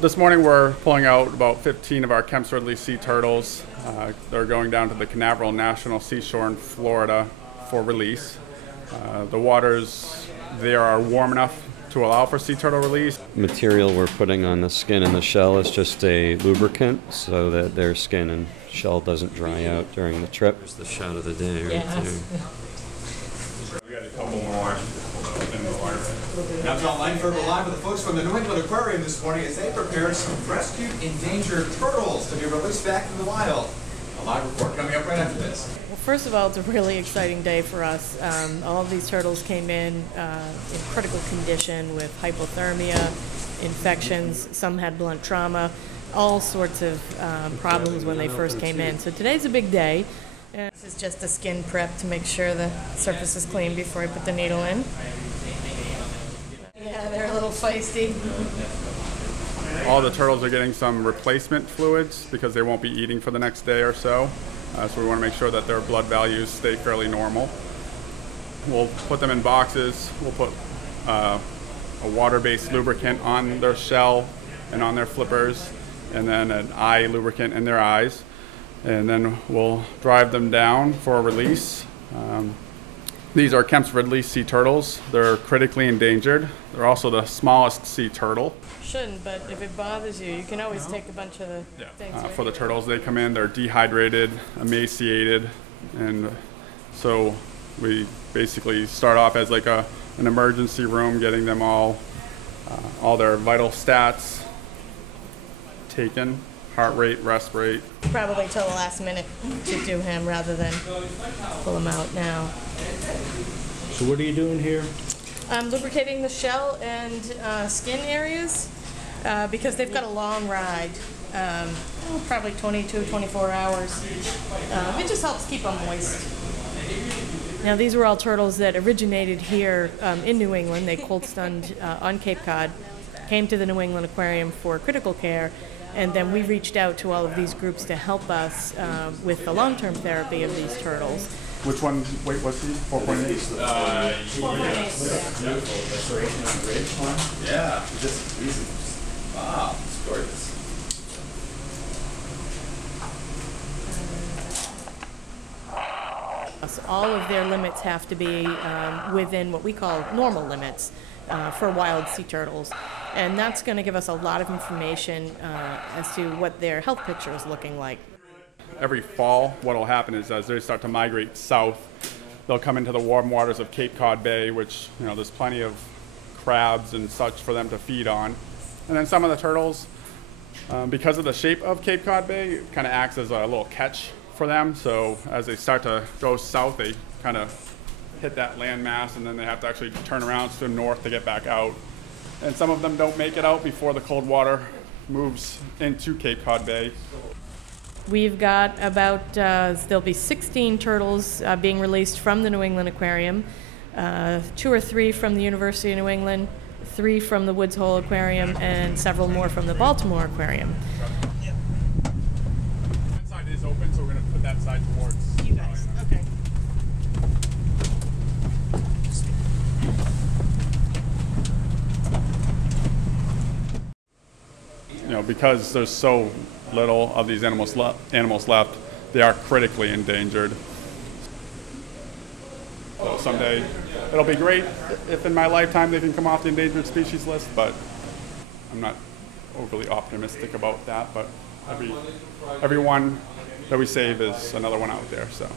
This morning we're pulling out about 15 of our Kemp's Ridley sea turtles. They're going down to the Canaveral National Seashore in Florida for release. The waters there are warm enough to allow for sea turtle release. Material we're putting on the skin and the shell is just a lubricant so that their skin and shell doesn't dry out during the trip. There's the shot of the day right there. We got a couple more in the water. Now John Langford, we're live with the folks from the New England Aquarium this morning as they prepared some rescued endangered turtles to be released back into the wild. A live report coming up right after this. Well, first of all, it's a really exciting day for us. All of these turtles came in critical condition with hypothermia, infections. Some had blunt trauma, all sorts of problems when they first came in. So today's a big day. This is just a skin prep to make sure the surface is clean before I put the needle in. Yeah, they're a little feisty. All the turtles are getting some replacement fluids because they won't be eating for the next day or so. So we want to make sure that their blood values stay fairly normal. We'll put them in boxes. We'll put a water-based lubricant on their shell and on their flippers, and then an eye lubricant in their eyes. And then we'll drive them down for release. These are Kemp's Ridley sea turtles. They're critically endangered. They're also the smallest sea turtle. Shouldn't, but if it bothers you, you can always take a bunch of the things. For the turtles, they come in, they're dehydrated, emaciated, and so we basically start off as like an emergency room, getting them all their vital stats taken. Heart rate, rest rate. Probably till the last minute to do him rather than pull him out now. So what are you doing here? I'm lubricating the shell and skin areas because they've got a long ride, probably 22, 24 hours. It just helps keep them moist. Now these were all turtles that originated here in New England. They cold stunned on Cape Cod, came to the New England Aquarium for critical care. And then we reached out to all of these groups to help us with the long-term therapy of these turtles. Which one, weight was he? 4.8? 4.8. Beautiful restoration on the ridge one. Yeah, just easy. Wow, it's gorgeous. So all of their limits have to be within what we call normal limits for wild sea turtles. And that's going to give us a lot of information as to what their health picture is looking like. Every fall, what will happen is as they start to migrate south, they'll come into the warm waters of Cape Cod Bay, which, you know, there's plenty of crabs and such for them to feed on. And then some of the turtles, because of the shape of Cape Cod Bay, it kind of acts as a little catch for them. So as they start to go south, they kind of hit that landmass, and then they have to actually turn around, swim north to get back out. And some of them don't make it out before the cold water moves into Cape Cod Bay. We've got about, there'll be 16 turtles being released from the New England Aquarium, 2 or 3 from the University of New England, 3 from the Woods Hole Aquarium, and several more from the Baltimore Aquarium. That side is open, so we're going to put that side towards you guys. Okay. You know, because there's so little of these animals left, they are critically endangered. So someday it'll be great if in my lifetime they can come off the endangered species list, but I'm not overly optimistic about that. But every one that we save is another one out there. So.